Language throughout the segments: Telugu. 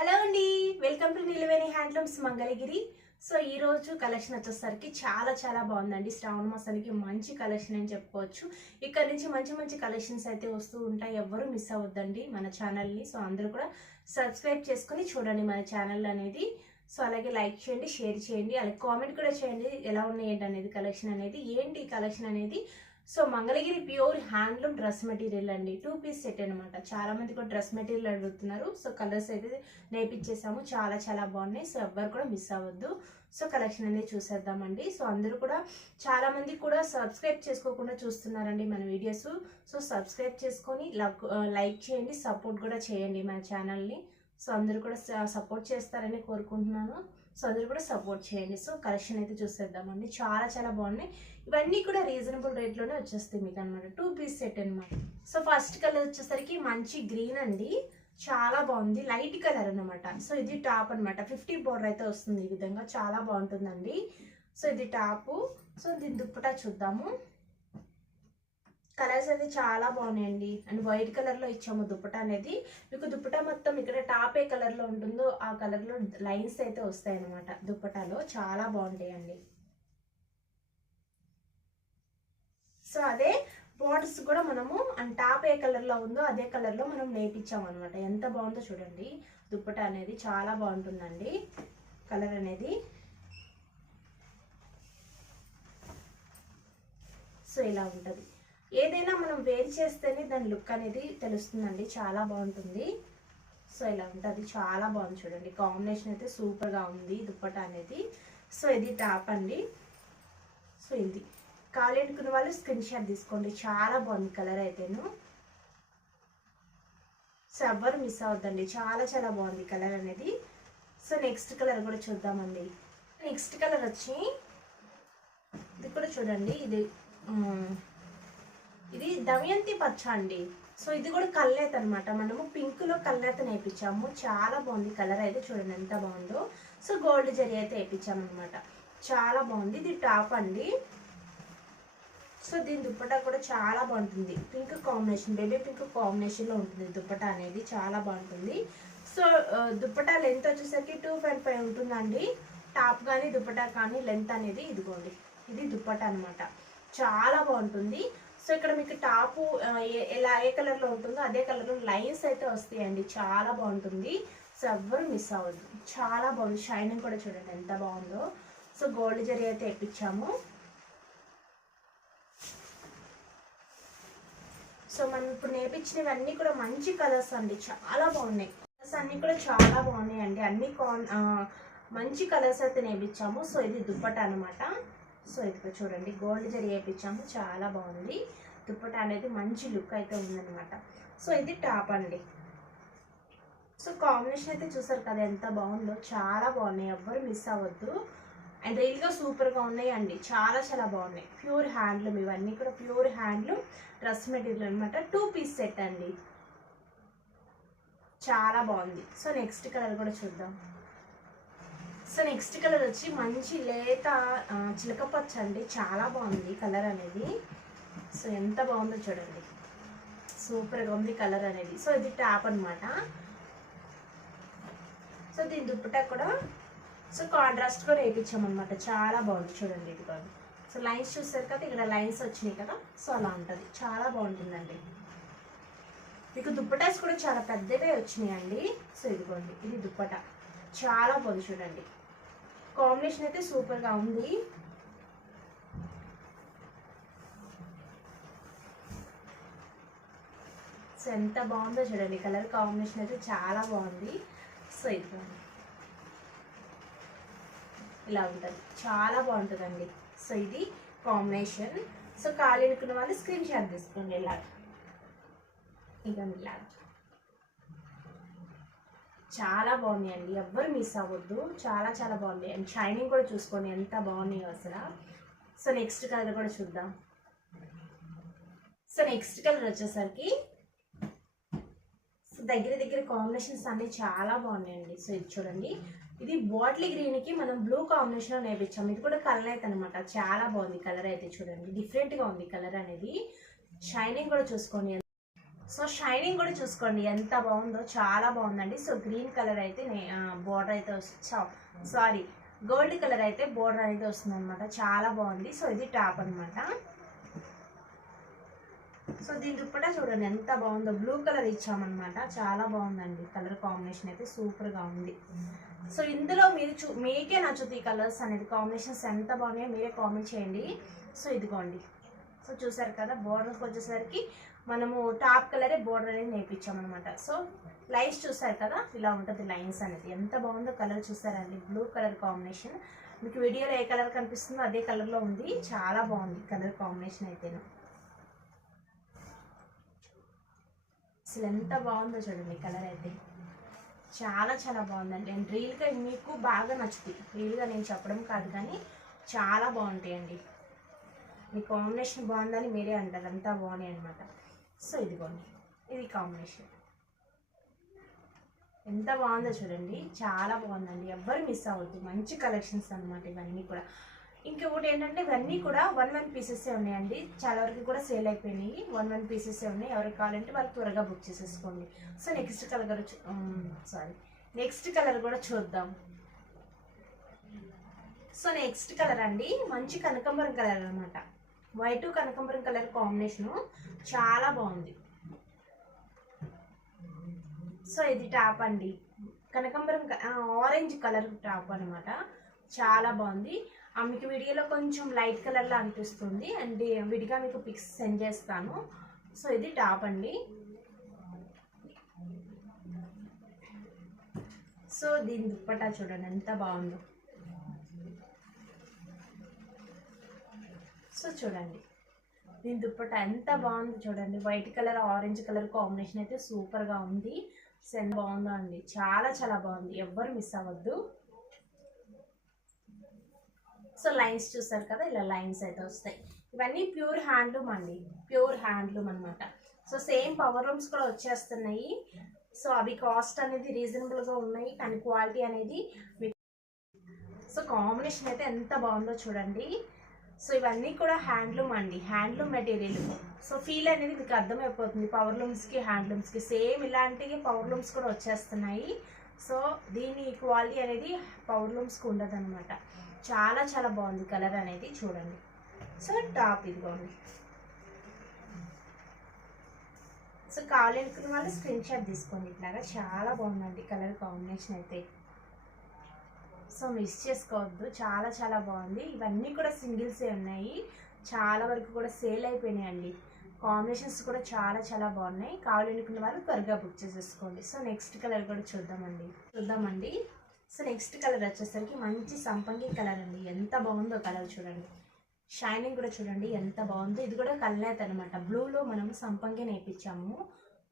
హలో అండి, welcome to Neelaveni handlooms Mangalagiri. So ఈ రోజు కలెక్షన్ వచ్చేసరికి చాలా బాగుందండి. శ్రావణ మాసానికి మంచి కలెక్షన్ అని చెప్పుకోవచ్చు. ఇక్కడ నుంచి మంచి మంచి కలెక్షన్స్ అయితే వస్తూ ఉంటాయి. ఎవ్వరూ మిస్ అవ్వద్దండి మన ఛానల్ని. సో అందరూ కూడా సబ్స్క్రైబ్ చేసుకుని చూడండి మన ఛానల్ అనేది. సో అలాగే లైక్ చేయండి, షేర్ చేయండి, అలాగే కామెంట్ కూడా చేయండి ఎలా ఉన్నాయి ఏంటి అనేది, కలెక్షన్ అనేది ఏంటి కలెక్షన్ అనేది. So Mangalagiri pure handloom dress material అండి, 2 పీస్ సెట్ అనమాట. చాలా మంది కూడా డ్రెస్ మెటీరియల్ అడుగుతున్నారు. సో కలర్స్ అయితే నేర్పించేసాము, చాలా బాగున్నాయి. సో ఎవ్వరు కూడా మిస్ అవ్వద్దు. సో కలెక్షన్ అనేది చూసేద్దామండి. సో అందరూ కూడా చాలా మంది కూడా సబ్స్క్రైబ్ చేసుకోకుండా చూస్తున్నారండి మన వీడియోస్. సో సబ్స్క్రైబ్ చేసుకొని లైక్ చేయండి, సపోర్ట్ కూడా చేయండి మన ఛానల్ని. సో అందరూ కూడా సపోర్ట్ చేస్తారని కోరుకుంటున్నాను. సో అందరూ కూడా సపోర్ట్ చేయండి. సో కలెక్షన్ అయితే చూసేద్దామండి. చాలా బాగున్నాయి. ఇవన్నీ కూడా రీజనబుల్ రేట్లోనే వచ్చేస్తాయి మీకు అనమాట. 2 పీస్ సెట్ అనమాట. సో ఫస్ట్ కలర్ వచ్చేసరికి మంచి గ్రీన్ అండి, చాలా బాగుంది. లైట్ కలర్ అనమాట. సో ఇది టాప్ అనమాట. 50 బోర్డర్ అయితే వస్తుంది ఈ విధంగా, చాలా బాగుంటుందండి. సో ఇది టాపు. సో దీని దుప్పటా చూద్దాము. కలర్స్ అయితే చాలా బాగున్నాయండి. అండ్ వైట్ కలర్లో ఇచ్చాము దుప్పటా అనేది. మీకు దుప్పటా మొత్తం ఇక్కడ టాప్ ఏ కలర్లో ఉంటుందో ఆ కలర్లో లైన్స్ అయితే వస్తాయి అనమాట దుప్పటాలో. చాలా బాగుంటాయండి. సో అదే బోర్డర్స్ కూడా మనము అండ్ టాప్ ఏ కలర్లో ఉందో అదే కలర్లో మనం నేర్పించాము అనమాట. ఎంత బాగుందో చూడండి. దుప్పటా అనేది చాలా బాగుంటుందండి కలర్ అనేది. సో ఇలా ఉంటుంది. ఏదైనా మనం వేర్ చేస్తేనే దాని లుక్ అనేది తెలుస్తుందండి, చాలా బాగుంటుంది. సో ఇలా ఉంటుంది, చాలా బాగుంది చూడండి. కాంబినేషన్ అయితే సూపర్గా ఉంది దుప్పటా అనేది. సో ఇది టాప్ అండి. సో ఇది కావాలనుకున్న వాళ్ళు స్క్రీన్ షాట్ తీసుకోండి. చాలా బాగుంది కలర్ అయితేను. సో ఎవ్వరు మిస్ అవ్వద్దండి, చాలా బాగుంది కలర్ అనేది. సో నెక్స్ట్ కలర్ కూడా చూద్దామండి. నెక్స్ట్ కలర్ వచ్చి ఇది కూడా చూడండి. ఇది దమయంతి పచ్చ అండి. సో ఇది కూడా కల్లేత అనమాట. మనము పింక్లో కల్లేత నేర్పించాము. చాలా బాగుంది కలర్ అయితే, చూడండి ఎంత బాగుందో. సో గోల్డ్ జరీ అయితే వేయించాము అనమాట. చాలా బాగుంది. ఇది టాప్ అండి. సో దీని దుప్పటా కూడా చాలా బాగుంటుంది. పింక్ కాంబినేషన్, బేబీ పింక్ కాంబినేషన్లో ఉంటుంది దుప్పటా అనేది, చాలా బాగుంటుంది. సో దుప్పటా లెంత్ వచ్చేసరికి 2.5 ఉంటుందండి. టాప్ కానీ దుప్పటా కానీ లెంత్ అనేది ఇదిగోండి. ఇది దుప్పటా అనమాట. చాలా బాగుంటుంది. సో ఇక్కడ మీకు టాపు ఏ కలర్లో ఉంటుందో అదే కలర్లో లైన్స్ అయితే వస్తాయండి. చాలా బాగుంటుంది. సో ఎవ్వరు మిస్ అవ్వద్దు. చాలా బాగుంది. షైనింగ్ కూడా చూడండి ఎంత బాగుందో. సో గోల్డ్ జరీ అయితే ఎప్పించాము. సో మనం ఇప్పుడు నేర్పించినవన్నీ కూడా మంచి కలర్స్ అండి, చాలా బాగున్నాయి. కలర్స్ అన్నీ కూడా చాలా బాగున్నాయి అండి. అన్ని మంచి కలర్స్ అయితే నేర్పించాము. సో ఇది దుప్పటా అనమాట. సో ఇది చూడండి, గోల్డ్ జరీ వేయించాము. చాలా బాగుంది దుప్పటా అనేది, మంచి లుక్ అయితే ఉందన్నమాట. సో ఇది టాప్ అండి. సో కాంబినేషన్ అయితే చూసారు కదా ఎంత బాగుందో. చాలా బాగున్నాయి, ఎవ్వరు మిస్ అవ్వద్దు. అండ్ రియల్గా సూపర్గా ఉన్నాయి అండి. చాలా బాగున్నాయి. ప్యూర్ హ్యాండ్లూమ్, ఇవన్నీ కూడా ప్యూర్ హ్యాండ్లూమ్ డ్రెస్ మెటీరియల్ అనమాట. 2 పీస్ సెట్ అండి, చాలా బాగుంది. సో నెక్స్ట్ కలర్ కూడా చూద్దాం. సో నెక్స్ట్ కలర్ వచ్చి మంచి లేత చిలకపచ్చ అండి. చాలా బాగుంది కలర్ అనేది. సో ఎంత బాగుందో చూడండి, సూపర్గా ఉంది కలర్ అనేది. సో ఇది టాప్ అనమాట. సో దీని దుప్పటా కూడా సో కాంట్రాస్ట్గా వేయించామన్నమాట. చాలా బాగుంది చూడండి. ఇది కాదు. సో లైన్స్ చూస్తారు కదా, ఇక్కడ లైన్స్ వచ్చినాయి కదా. సో అలా ఉంటుంది, చాలా బాగుంటుందండి. మీకు దుప్పటాస్ కూడా చాలా పెద్దవే వచ్చినాయండి. సో ఇదిగోండి, ఇది దుప్పటా చాలా బాగుంది చూడండి. కాంబినేషన్ అయితే సూపర్గా ఉంది. సో ఎంత బాగుందో చూడండి, కలర్ కాంబినేషన్ అయితే చాలా బాగుంది. సో ఇదిగోండి ఇలా ఉంటుంది, చాలా బాగుంటుందండి. సో ఇది కాంబినేషన్. సో ఖాళీ అనుకున్న వాళ్ళు స్క్రీన్ షాట్ తీసుకోండి. ఇలాగ చాలా బాగున్నాయండి, ఎవ్వరు మిస్ అవ్వద్దు. చాలా బాగున్నాయి. అండ్ షైనింగ్ కూడా చూసుకోండి ఎంత బాగున్నాయో అసలు. సో నెక్స్ట్ కలర్ కూడా చూద్దాం. సో నెక్స్ట్ కలర్ వచ్చేసరికి సో దగ్గర కాంబినేషన్స్ అన్నీ చాలా బాగున్నాయండి. సో ఇది చూడండి, ఇది బాటిల్ గ్రీన్కి మనం బ్లూ కాంబినేషన్లో నేర్పించాము. ఇది కూడా కలర్ అయితే అనమాట. చాలా బాగుంది కలర్ అయితే, చూడండి డిఫరెంట్గా ఉంది కలర్ అనేది. షైనింగ్ కూడా చూసుకోండి. సో షైనింగ్ కూడా చూసుకోండి ఎంత బాగుందో, చాలా బాగుందండి. సో గ్రీన్ కలర్ అయితే బోర్డర్ అయితే సారీ గోల్డ్ కలర్ అయితే బోర్డర్ అయితే వస్తుంది అనమాట, చాలా బాగుంది. సో ఇది టాప్ అనమాట. సో దీని దుప్పటా చూడండి ఎంత బాగుందో, బ్లూ కలర్ ఇచ్చామన్నమాట, చాలా బాగుందండి. కలర్ కాంబినేషన్ అయితే సూపర్గా ఉంది. సో ఇందులో మీరు మీకే నచ్చుతాయి కలర్స్ అనేది, కాంబినేషన్స్ ఎంత బాగున్నాయో మీరే కామెంట్ చేయండి. సో ఇదిగోండి, సో చూసారు కదా బోర్డర్కి వచ్చేసరికి మనము టాప్ కలరే బోర్డర్ అనేది నేర్పించామన్నమాట. సో లైన్స్ చూసారు కదా, ఇలా ఉంటుంది లైన్స్ అనేది, ఎంత బాగుందో కలర్ చూసారండి. బ్లూ కలర్ కాంబినేషన్ మీకు వీడియోలో ఏ కలర్ కనిపిస్తుందో అదే కలర్లో ఉంది, చాలా బాగుంది కలర్ కాంబినేషన్ అయితేను. అసలు ఎంత బాగుందో చూడండి కలర్ అయితే, చాలా చాలా బాగుందండి. అండ్ రియల్గా మీకు బాగా నచ్చుతుంది, రియల్గా నేను చెప్పడం కాదు కానీ చాలా బాగుంటాయండి. మీ కాంబినేషన్ బాగుందని మీరే అంటారు, అంతా బాగున్నాయి అనమాట. సో ఇదిగోండి, ఇది కాంబినేషన్ ఎంత బాగుందో చూడండి, చాలా బాగుందండి. ఎవ్వరు మిస్ అవ్వద్దు, మంచి కలెక్షన్స్ అనమాట ఇవన్నీ కూడా. ఇంకొకటి ఏంటంటే ఇవన్నీ కూడా 1 పీసెసే ఉన్నాయండి, చాలా వరకు కూడా సేల్ అయిపోయినాయి. 1 పీసెసే ఉన్నాయి, ఎవరికి కావాలంటే వాళ్ళు త్వరగా బుక్ చేసేసుకోండి. సో నెక్స్ట్ కలర్ కూడా చూద్దాం. సో నెక్స్ట్ కలర్ అండి మంచి కనకాంబరం కలర్ అనమాట, వైట్ కనకాంబరం కలర్ కాంబినేషను చాలా బాగుంది. సో ఇది టాప్ అండి, కనకాంబరం ఆరెంజ్ కలర్ టాప్ అనమాట, చాలా బాగుంది. మీకు వీడియోలో కొంచెం లైట్ కలర్లో అనిపిస్తుంది, అండ్ విడిగా మీకు పిక్స్ సెండ్ చేస్తాను. సో ఇది టాప్ అండి. సో దీని దుప్పటా చూడండి ఎంత బాగుందో. సో చూడండి దీని దుప్పటా ఎంత బాగుంది చూడండి, white colour orange colour combination అయితే సూపర్గా ఉంది. సో ఎంత బాగుందో అండి, చాలా చాలా బాగుంది, ఎవ్వరు మిస్ అవ్వద్దు. సో లైన్స్ చూసారు కదా, ఇలా లైన్స్ అయితే వస్తాయి. ఇవన్నీ ప్యూర్ హ్యాండ్లూమ్ అండి, ప్యూర్ హ్యాండ్లూమ్ అనమాట. సో సేమ్ పవర్ లూమ్స్ కూడా వచ్చేస్తున్నాయి. సో అవి కాస్ట్ అనేది రీజనబుల్గా ఉన్నాయి, కానీ క్వాలిటీ అనేది సో కాంబినేషన్ అయితే ఎంత బాగుందో చూడండి. సో ఇవన్నీ కూడా హ్యాండ్లూమ్ అండి, హ్యాండ్లూమ్ మెటీరియల్. సో ఫీల్ అనేది మీకు అర్థమైపోతుంది, పవర్ లూమ్స్కి హ్యాండ్లూమ్స్కి సేమ్ ఇలాంటివి పవర్ లూమ్స్ కూడా వచ్చేస్తున్నాయి. సో దీని క్వాలిటీ అనేది పవర్ లూమ్స్కి ఉండదు అనమాట, చాలా చాలా బాగుంది కలర్ అనేది చూడండి. సో టాప్ ఇదిగోండి. సో కావాలనుకున్న వాళ్ళు స్క్రీన్ షాట్ తీసుకోండి, ఇట్లాగా చాలా బాగుందండి కలర్ కాంబినేషన్ అయితే. సో మిస్ చేసుకోవద్దు, చాలా చాలా బాగుంది. ఇవన్నీ కూడా సింగిల్సే ఉన్నాయి, చాలా వరకు కూడా సేల్ అయిపోయినాయండి. కాంబినేషన్స్ కూడా చాలా చాలా బాగున్నాయి, కావాలనుకున్న వాళ్ళు త్వరగా బుక్ చేసేసుకోండి. సో నెక్స్ట్ కలర్ కూడా చూద్దామండి. సో నెక్స్ట్ కలర్ వచ్చేసరికి మంచి సంపంగి కలర్ అండి, ఎంత బాగుందో కలర్ చూడండి. షైనింగ్ కూడా చూడండి ఎంత బాగుందో. ఇది కూడా కల్నేత అనమాట, బ్లూలో మనం సంపంగి నేర్పించాము,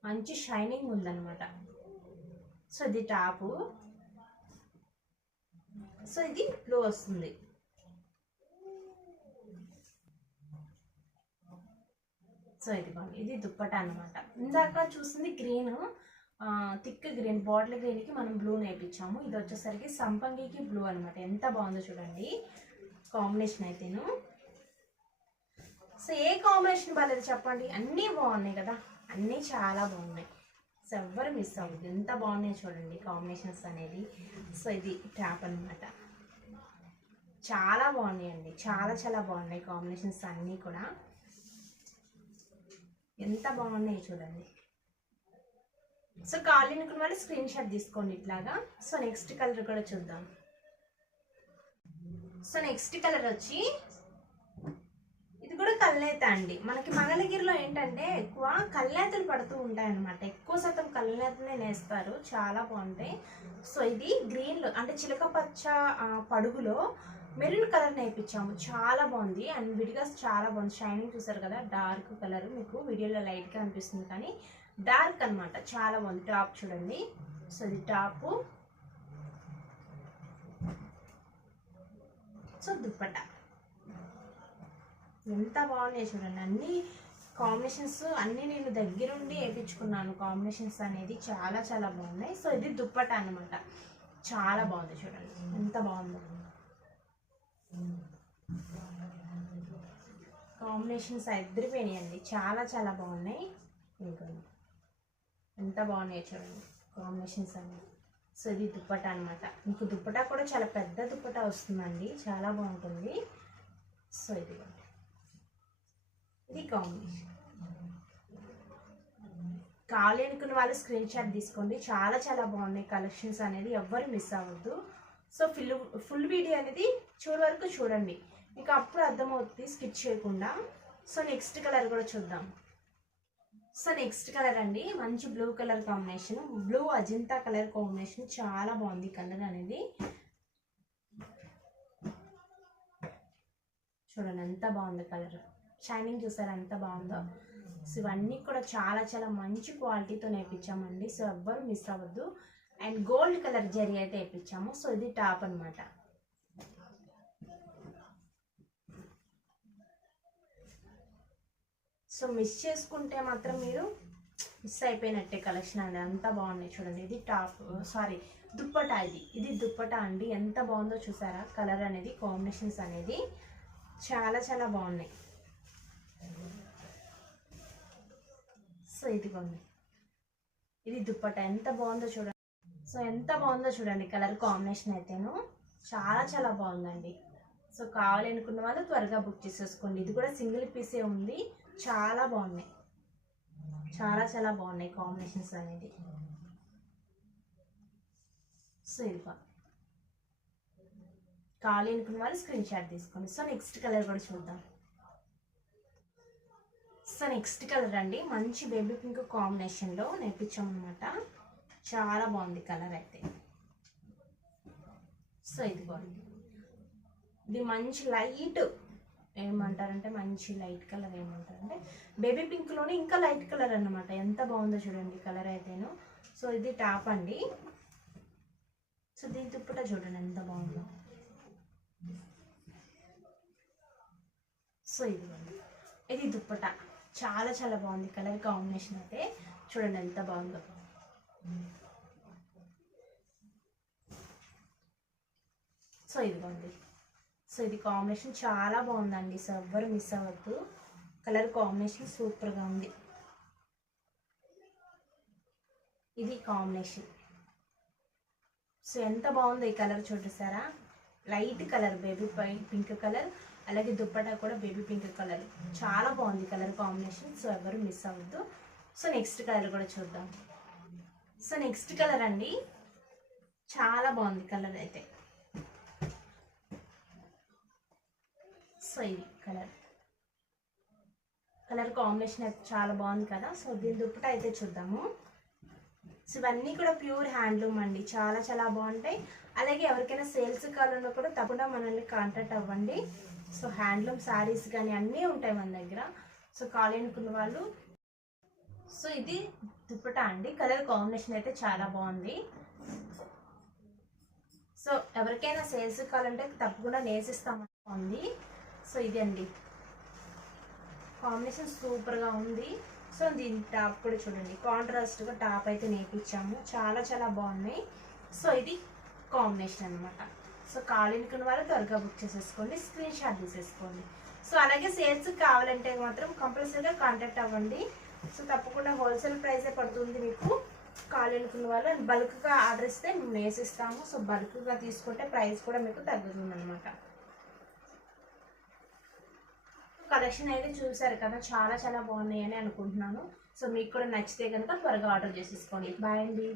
మంచి షైనింగ్ ఉందన్నమాట. సో ఇది టాపు, సో ఇది బ్లూ వస్తుంది. సో ఇదిగోండి, ఇది దుప్పటా అనమాట. ఇందాక చూసింది గ్రీన్, థిక్ గ్రీన్, బాటిల్ గ్రీన్కి మనం బ్లూ నేర్పించాము. ఇది వచ్చేసరికి సంపంగికి బ్లూ అనమాట, ఎంత బాగుందో చూడండి కాంబినేషన్ అయితేను. సో ఏ కాంబినేషన్ బాగాలేదు చెప్పండి, అన్నీ బాగున్నాయి కదా, అన్నీ చాలా బాగున్నాయి. సో ఎవ్వరు మిస్ అవ్వదు, ఎంత బాగున్నాయి చూడండి కాంబినేషన్స్ అనేది. సో ఇది టాప్ అనమాట, చాలా బాగున్నాయండి, చాలా చాలా బాగున్నాయి కాంబినేషన్స్ అన్నీ కూడా, ఎంత బాగున్నాయి చూడండి. సో కావాలనుకున్న వాళ్ళు స్క్రీన్ షాట్ తీసుకోండి ఇట్లాగా. సో నెక్స్ట్ కలర్ కూడా చూద్దాం. సో నెక్స్ట్ కలర్ వచ్చి ఇది కూడా కల్నేత అండి. మనకి మంగళగిరిలో ఏంటంటే ఎక్కువ కల్నేతలు పడుతూ ఉంటాయి అనమాట, ఎక్కువ శాతం కల్నేతనే నేస్తారు, చాలా బాగుంటాయి. సో ఇది గ్రీన్లో అంటే చిలక పచ్చ పడుగులో మెరూన్ కలర్ నేర్పించాము, చాలా బాగుంది. అండ్ విడిగా చాలా బాగుంది, షైనింగ్ చూసారు కదా, డార్క్ కలర్, మీకు వీడియోలో లైట్గా అనిపిస్తుంది కానీ డార్క్ అనమాట, చాలా బాగుంది. టాప్ చూడండి, సో ఇది టాపు. సో దుప్పట ఎంత బాగున్నాయి చూడండి, అన్ని కాంబినేషన్స్ అన్నీ నేను దగ్గరుండి వేయించుకున్నాను, కాంబినేషన్స్ అనేది చాలా చాలా బాగున్నాయి. సో ఇది దుప్పట అనమాట, చాలా బాగుంది చూడండి ఎంత బాగుందో. కాంబినేషన్స్ అద్దరిపోయినాయండి, చాలా చాలా బాగున్నాయి. ఇంకా ఎంత బాగున్నాయో చూడండి కాంబినేషన్స్ అన్నీ. సో ఇది దుప్పటా అనమాట. మీకు దుప్పటా కూడా చాలా పెద్ద దుప్పటా వస్తుందండి, చాలా బాగుంటుంది. సో ఇది కాంబినేషన్. కావాలి అనుకున్న వాళ్ళు స్క్రీన్ షాట్ తీసుకోండి. చాలా చాలా బాగున్నాయి కలెక్షన్స్ అనేది, ఎవ్వరు మిస్ అవ్వద్దు. సో ఫుల్ వీడియో అనేది చూడ వరకు చూడండి, మీకు అప్పుడు అర్థమవుతుంది స్కిప్ చేయకుండా. సో నెక్స్ట్ కలర్ కూడా చూద్దాం. సో నెక్స్ట్ కలర్ అండి, మంచి blue colour combination, blue Ajanta colour combination. చాలా బాగుంది కలర్ అనేది, చూడండి ఎంత బాగుంది కలర్. షైనింగ్ చూసారా ఎంత బాగుందో. సో ఇవన్నీ కూడా చాలా చాలా మంచి క్వాలిటీతో నేర్పించామండి, సో ఎవ్వరు మిస్ అవ్వద్దు. అండ్ గోల్డ్ కలర్ జరీ అయితే వేయించాము. సో ఇది టాప్ అనమాట. సో మిస్ చేసుకుంటే మాత్రం మీరు మిస్ అయిపోయినట్టే కలెక్షన్ అండి, అంతా బాగున్నాయి చూడండి. ఇది టాప్, సారీ దుప్పటా. ఇది దుప్పటా అండి, ఎంత బాగుందో చూసారా కలర్ అనేది, కాంబినేషన్స్ అనేది చాలా చాలా బాగున్నాయి. సో ఇదిగోండి, ఇది దుప్పటా ఎంత బాగుందో చూడండి. సో ఎంత బాగుందో చూడండి కలర్ కాంబినేషన్ అయితేను, చాలా చాలా బాగుందండి. సో కావాలి అనుకున్న వాళ్ళు త్వరగా బుక్ చేసేసుకోండి. ఇది కూడా సింగిల్ పీసే ఉంది, చాలా బాగున్నాయి, చాలా చాలా బాగున్నాయి కాంబినేషన్స్ అనేది. సో ఇది కావాలి అనుకున్న వాళ్ళు స్క్రీన్ షాట్ తీసుకోండి. సో నెక్స్ట్ కలర్ కూడా చూద్దాం. సో నెక్స్ట్ కలర్ అండి, మంచి బేబీ పింక్ కాంబినేషన్లో నేర్పించామన్నమాట. చాలా బాగుంది కలర్ అయితే. సో ఇది మంచి లైట్ ఏమంటారంటే, మంచి లైట్ కలర్ ఏమంటారంటే బేబీ పింక్లోనే ఇంకా లైట్ కలర్ అన్నమాట. ఎంత బాగుందో చూడండి కలర్ అయితేను. సో ఇది టాప్ అండి. సో దీని దుప్పటా చూడండి ఎంత బాగుందో. సో ఇది దుప్పటా, చాలా చాలా బాగుంది కలర్ కాంబినేషన్ అయితే, చూడండి ఎంత బాగుందో. సో ఇదిగోండి, సో ఇది కాంబినేషన్ చాలా బాగుందండి. సో ఎవ్వరు మిస్ అవ్వద్దు, కలర్ కాంబినేషన్ సూపర్గా ఉంది. ఇది కాంబినేషన్. సో ఎంత బాగుందో ఈ కలర్ చూడసారా, light colour baby pink colour, అలాగే దుప్పటా కూడా బేబీ పింక్ కలర్, చాలా బాగుంది కలర్ కాంబినేషన్. సో ఎవరు మిస్ అవ్వద్దు. సో నెక్స్ట్ కలర్ కూడా చూద్దాం. సో నెక్స్ట్ కలర్ అండి, చాలా బాగుంది కలర్ అయితే. సో ఇది కలర్ కాంబినేషన్ అయితే చాలా బాగుంది కదా. సో దీని దుప్పటా అయితే చూద్దాము. సో ఇవన్నీ కూడా ప్యూర్ హ్యాండ్లూమ్ అండి, చాలా చాలా బాగుంటాయి. అలాగే ఎవరికైనా సేల్స్ కావాలన్నా కూడా తప్పకుండా మనల్ని కాంటాక్ట్ అవ్వండి. సో హ్యాండ్లూమ్ శారీస్ కానీ అన్నీ ఉంటాయి మన దగ్గర. సో కావాలి అనుకున్న వాళ్ళు. సో ఇది దుప్పటా అండి, కలర్ కాంబినేషన్ అయితే చాలా బాగుంది. సో ఎవరికైనా సేల్స్ కావాలంటే తప్పకుండా నేసిస్తామండి. సో ఇది అండి కాంబినేషన్ సూపర్గా ఉంది. సో దీని టాప్ కూడా చూడండి, కాంట్రాస్ట్గా టాప్ అయితే నేర్పించాము, చాలా చాలా బాగున్నాయి. సో ఇది కాంబినేషన్ అనమాట. సో కావాలనుకున్న వాళ్ళు త్వరగా బుక్ చేసేసుకోండి, స్క్రీన్ షాట్ తీసేసుకోండి. సో అలాగే సేల్స్ కావాలంటే మాత్రం కంపల్సరీగా కాంటాక్ట్ అవ్వండి. సో తప్పకుండా హోల్సేల్ ప్రైసే పడుతుంది మీకు. కావాలనుకున్న వాళ్ళు బల్క్గా ఆర్డర్ ఇస్తే మేము వేసిస్తాము. సో బల్క్గా తీసుకుంటే ప్రైస్ కూడా మీకు తగ్గుతుంది అనమాట. కలెక్షన్ అయితే చూసారు కదా, చాలా చాలా బాగున్నాయని అనుకుంటున్నాను. సో మీకు కూడా నచ్చితే కనుక త్వరగా ఆర్డర్ చేసేసుకోండి. బాయ్ అండి.